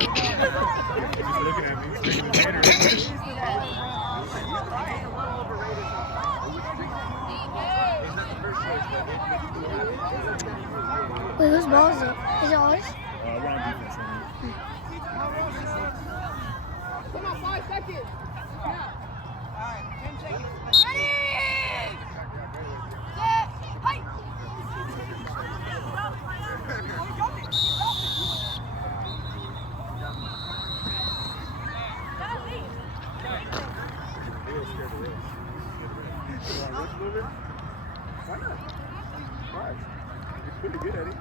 looking at me. Wait, whose ball is it? Is it ours? We're on defense. Come on, 5 seconds. Yeah. All right, 10 seconds. Ready? Set. Hey. Why not? Why? You're pretty good at it.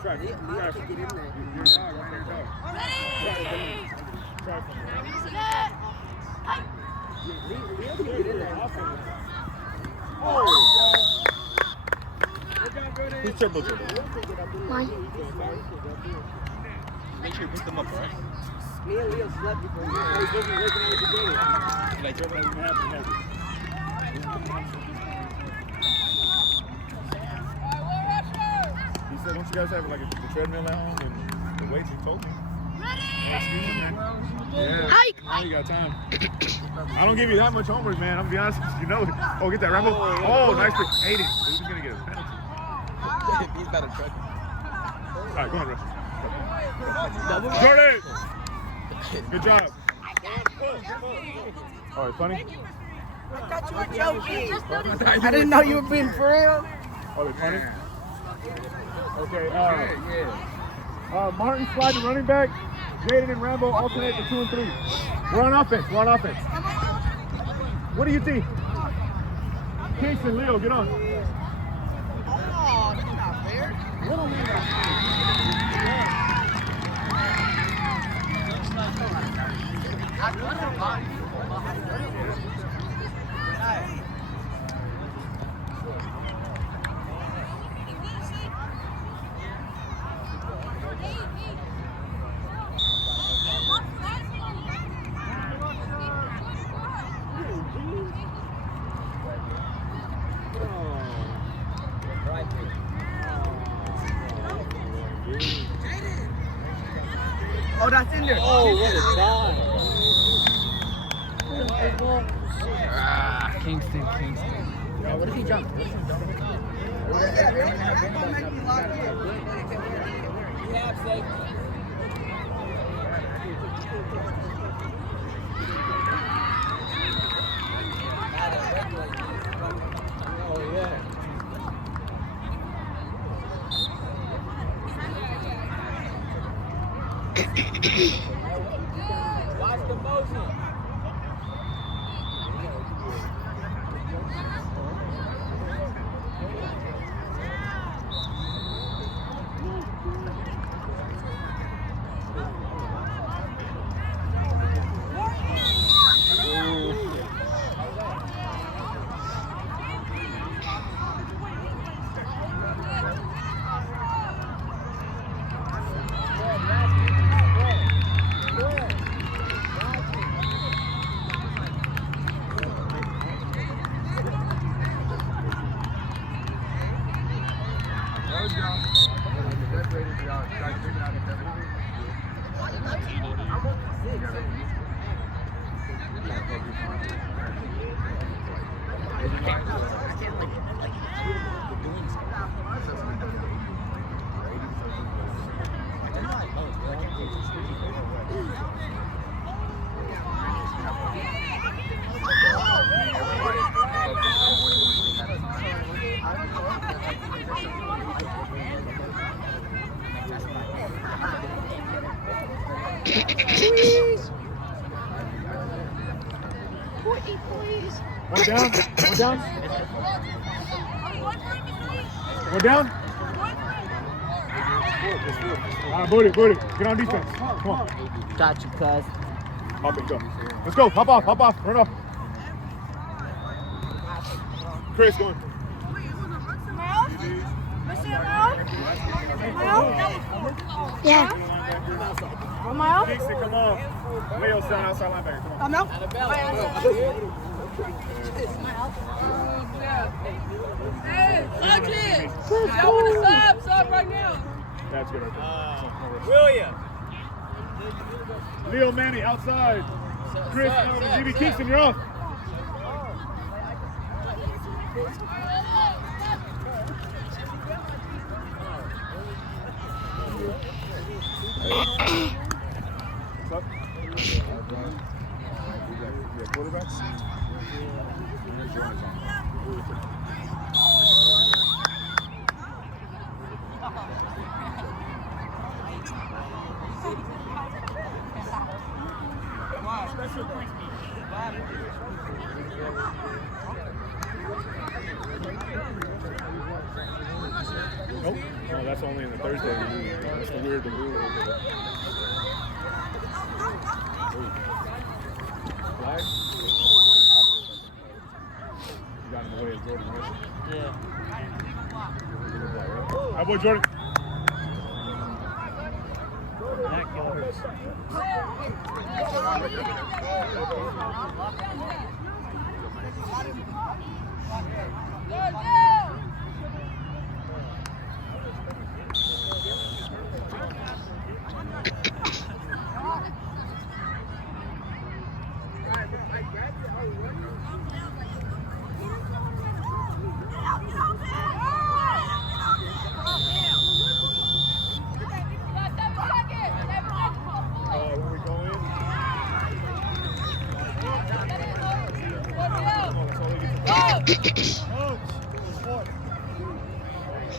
Try it. You gotta get in there. You're a dog. I'm your dog. Ready? Try it for me. Set. Hey. Leo can get in there. Oh! Who's triple? Mine. Make sure you pick them up, right? Me and Leo slept before you. He's working out with the game. Like, everybody's been happy. He said, don't you guys have like the treadmill at home and the weights? He told me. Ready? Excuse me, man. Yeah. Hi. Now you got time. I don't give you that much homework, man. I'm gonna be honest. You know it. Oh, get that Rambo. Oh, nice pick. Aiden. He's gonna get a penalty. He's got a truck. All right, go on, Russ. Jordan! Good job. All right, funny? I thought you were joking. I didn't know you were being for real. Oh, they're funny? Okay, Martin slide to running back. Jaden and Rambo alternate to 2 and 3. We're on offense. What do you think? Kingston, Leo, get on. Oh, that's not fair. What do we got? Oh, that's in there. Oh, what a die. Kingston. Yo, what if he jumped? Oh, yeah. Watch the motion. One down. All right, booty. Get on defense. Come on. Got you, cuz. Hop it, go. Let's go. Hop off. Run off. Chris, going. Yeah. Kingston, come on. Leo's down outside linebacker. Come on. Hey, Ugly! I want to sub right now. That's good right there. William. Leo Manny outside. Chris, DB Kingston, you're off. What's up? Yeah, quarterbacks? Nope. No, that's only in the Thursday. That's the weird rule. Flag? You got in the way of Jordan, right? Yeah. Hi, boy, Jordan.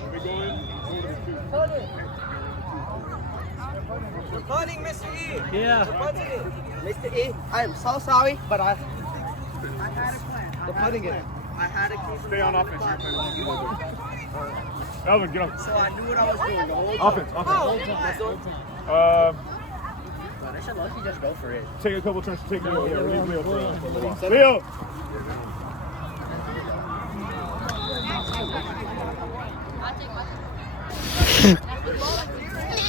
When we go in, We're punting, Mr. E. Yeah. We're punting it. Mr. E, I am so sorry, but I had a plan. We're punting it. I had to keep stay on offense. Elvin, get up. So I knew what I was doing the whole time. Offense. They should let you just go for it. Take a couple turns to take Leo. Yeah, release Leo. Leo!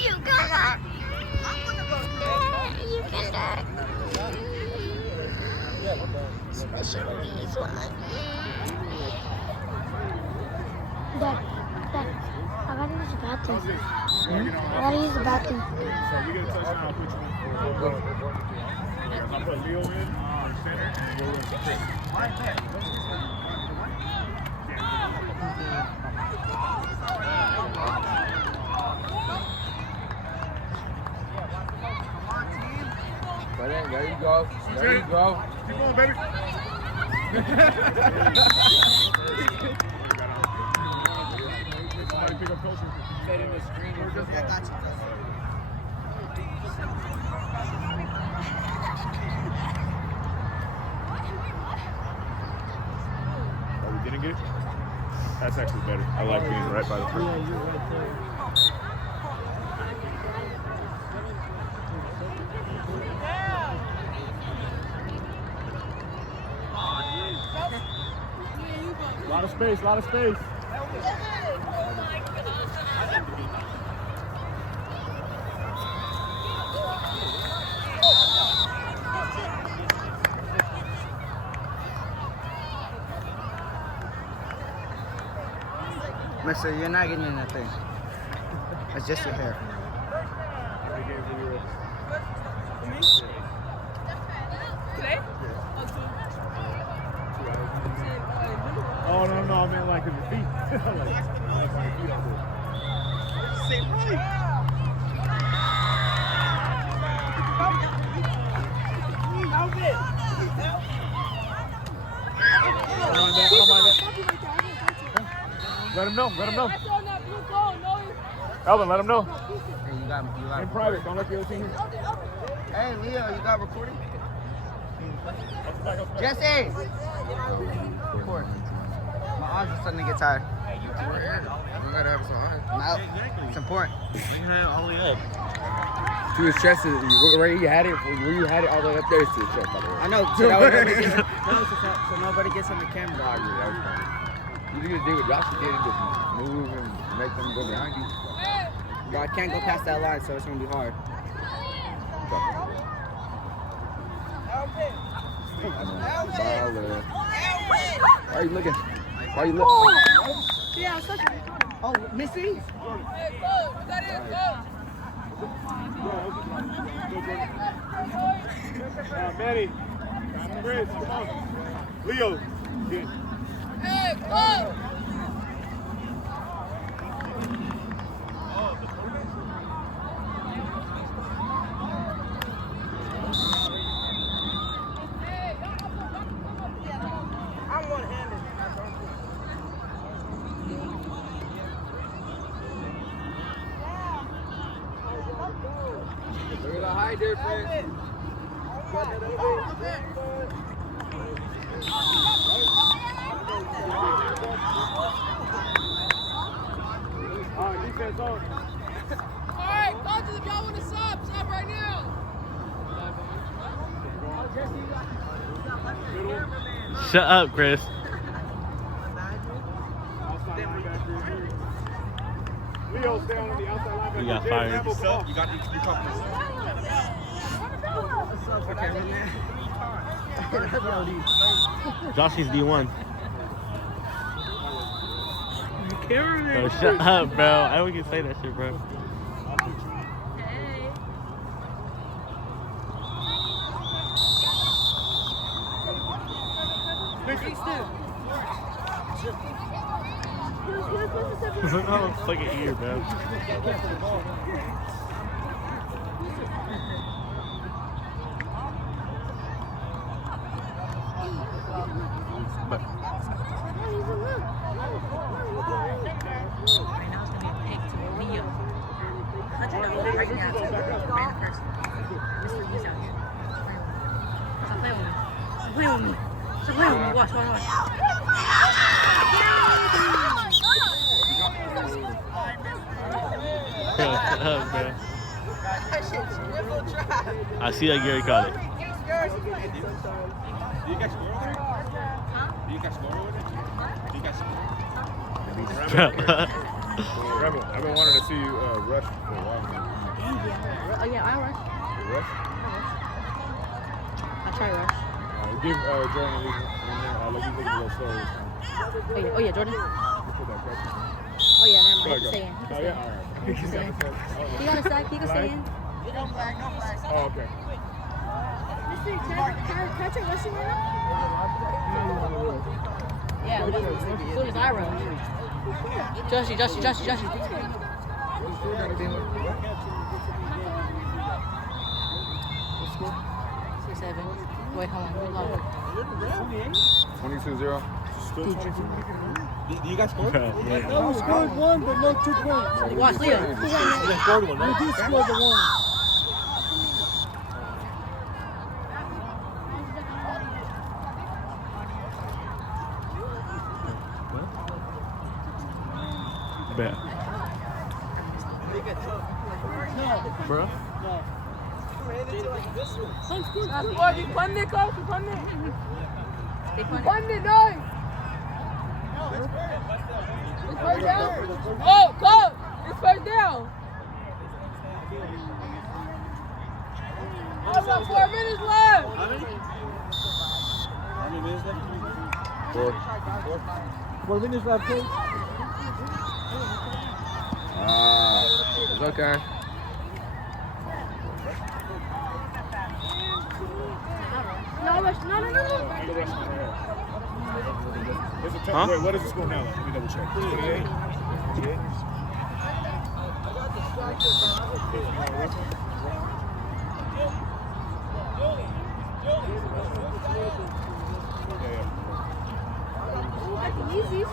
You got it. You can die. Especially these ones. Dad, I gotta use the bathroom. I gotta use the bathroom. So you get a touchdown, I'll put you in. I'll put Leo in center and go in Chris. There you go. There you go. Keep going, baby. Somebody pick up closer. Setting the screen. I got you. Oh, we didn't get it? That's actually better. I like being right by the front. Yeah, you're right there. A lot of space, a lot of space. Mister, you're not getting in that thing. It's just your hair. Oh, no, I meant like in the feet. Like my feet out there. Same height. Let him know, let him know. Elvin, let him know. Hey, you got In private, don't let the other team hear. Hey, Leo, you got recording? Jesse! Record. My arms are starting to get tired. You gotta have some on. No, it's important. All the way up. To his chest, where you had it all the way up there to his chest, by the way. I know, so nobody gets on the camera. You need to do what Josh did and just move and make them go behind you. But I can't go past that line, so it's going to be hard. Why are you looking? Why are you looking? Yeah, I such a... Oh, Missy? Go, Jordan. Manny. Chris, come on. Leo. Good. Hey, go! I'm one-handed. Look at the high difference. All right, defense on. Alright, coaches, if y'all want to sub right now. Shut up, Chris. Outside linebacker. Leo, stay on the outside linebacker. You got James, fired. handle the ball. You got you talking Joshy's D1. Oh, shut up, bro. I don't get to say that shit, bro. Oh, fucking ear, bro. Watch, watch, watch. Shut up, bro. I see that Gary caught it. Do you guys score over there? Do you guys score over there? Do you guys Rebel, I've been wanting to see you rush for a while now. Oh, yeah, I'll rush. You rush? I'll try to rush. Give Jordan a reason. I'll let you think a little slow this time. Oh, yeah, Jordan. You put that pressure. Oh, yeah, never Go, mind. go. He's staying. Oh, yeah? All right. He's staying. He got a sack. He can stay in. Oh, okay. Can I try rushing right now? Yeah, as soon as I rush. Joshy. 7. Wait, hold on. 22-0. Do you guys score? Bro, yeah. We scored one, but no 2 points. Watch Leo. We did score the one. Bet. Bro? Boy, you punted it, coach. You punted it. You punted it, no. It's first down. Oh, coach. It's first down. Oh, about 4 minutes left. How many minutes left? 4. 4 minutes left, coach. It's okay. No, rush. No. The rest of my hair. It's a tough. Huh? Wait, what is the score now? Let me double check. 28? 28? Easy.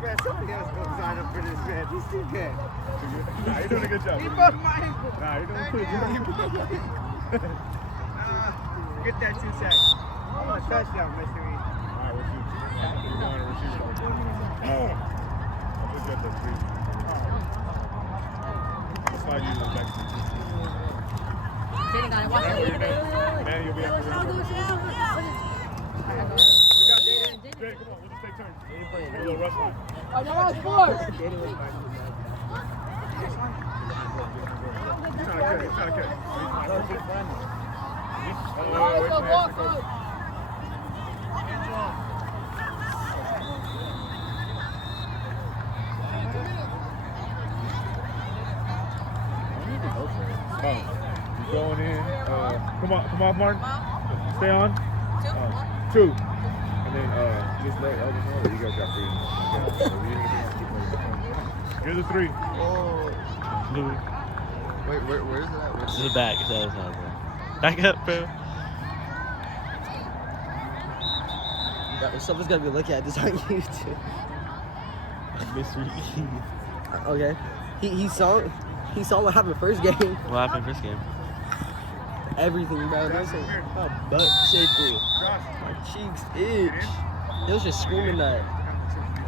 Man, somebody else go sign up for this, man. He's too good. Nah, you're doing a good job. He broke my ankle. Nah, you're doing pretty good. Get that 2 seconds. I want a touchdown, Mr. E. All right, we'll shoot. We're going to receive. Oh. Let's get that 3. Let's slide you to the next one. Jaden got it. Watch it. Man, you'll be after the Alright, I go. Jay, come on, we'll just take turns. A little rush line. Oh, no, it's 4. He's trying to catch. He's trying to catch. Oh, it's a walk, coach. going in. Come off, Martin. Stay on. 2. And then just let others know that you guys got freedom. Here's the 3. Wait, where's that? This is the back. It's the other side, bro. Back up, bro. Someone's gonna be looking at this on YouTube. Mystery. Okay. He saw what happened first game. What happened first game? Everything, bro. There's a butt shaking. My cheeks itch. He was just screaming that.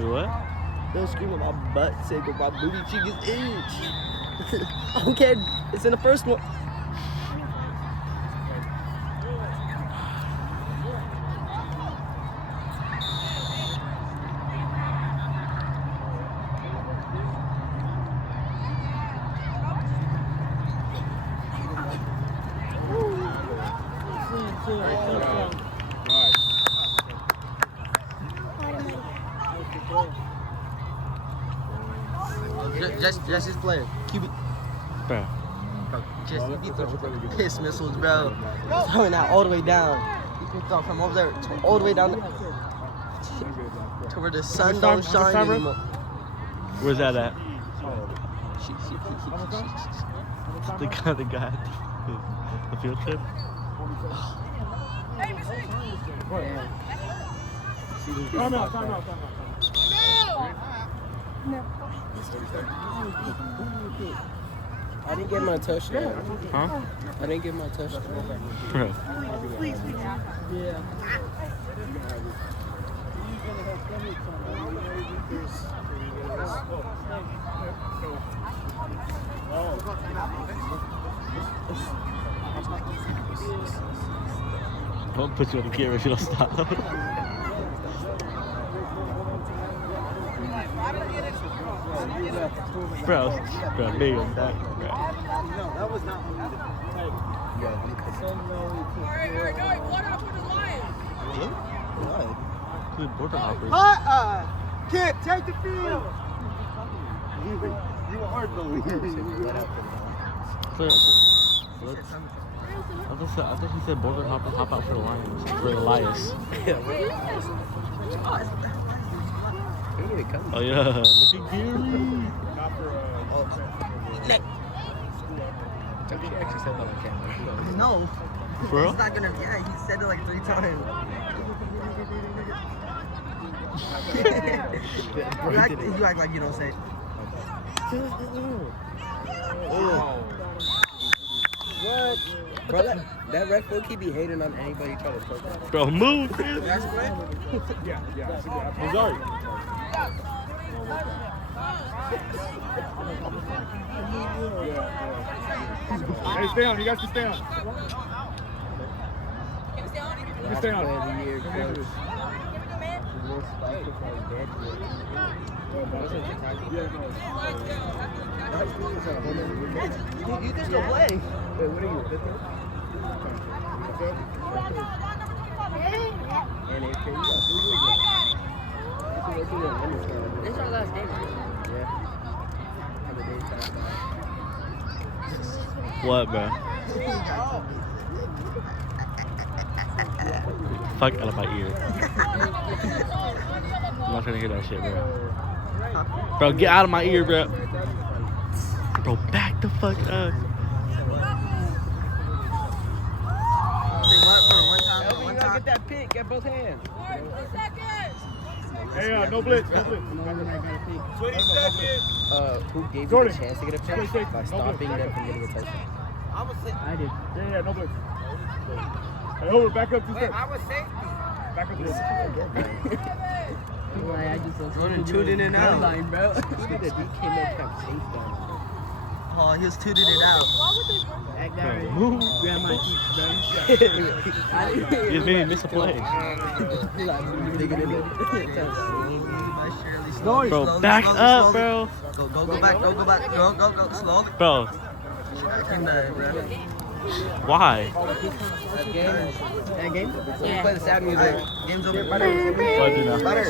What? He was screaming my butt tickle. My booty cheek is itch. I don't care. It's in the first one. Just player. QB. Bro. Just he throws piss missiles, bro. Throwing that all the way down. He picked up from over there to all the way down to where the sun don't shine anymore. Where's that at? The guy at the field trip? Time out. I didn't get my touchdown. Huh? I didn't get my touchdown. Bro. Yeah. I'll put you on the camera if you don't stop. Bro, big on that, bro. That was not what Good border hoppers. Kipp, take the field. You are the leader. I thought he said border hop out for the Lions. For Elias. Oh yeah, look at Gary. Not for No. Bro? He's not gonna. Yeah, he said it like 3 times. You act like you don't say it. What? Bro, that red folk, he be hating on anybody trying to touch that. Bro, move, Chris. yeah. Missouri. Hey, stay on. You guys can stay on. You can stay on. Come into this. You can still play. Hey, what are you? This is our last game. What, bro? Fuck out of my ear. I'm not trying to hear that shit, bro. Bro, get out of my ear, bro. Bro, back the fuck up. You gotta get that pick at both hands. Hey, no blitz. 20 seconds. Who gave Jordan. you the chance to get a pick? By stopping them from getting a touchdown. I did. Yeah, no blitz. Hey, Hoover, back up 2 steps. I was safety. Back up 2 steps. I just was Jordan tooted it out. line, bro. This nigga D came up kept safe down. Oh, he was tooted it out. That guy Bro, move. grabbed my teeth, bro. You just made me miss a play. Bro, back up, bro. Go back, go slow. Bro, why? That game? Play the sad music. Game's over. What do you know? Butter.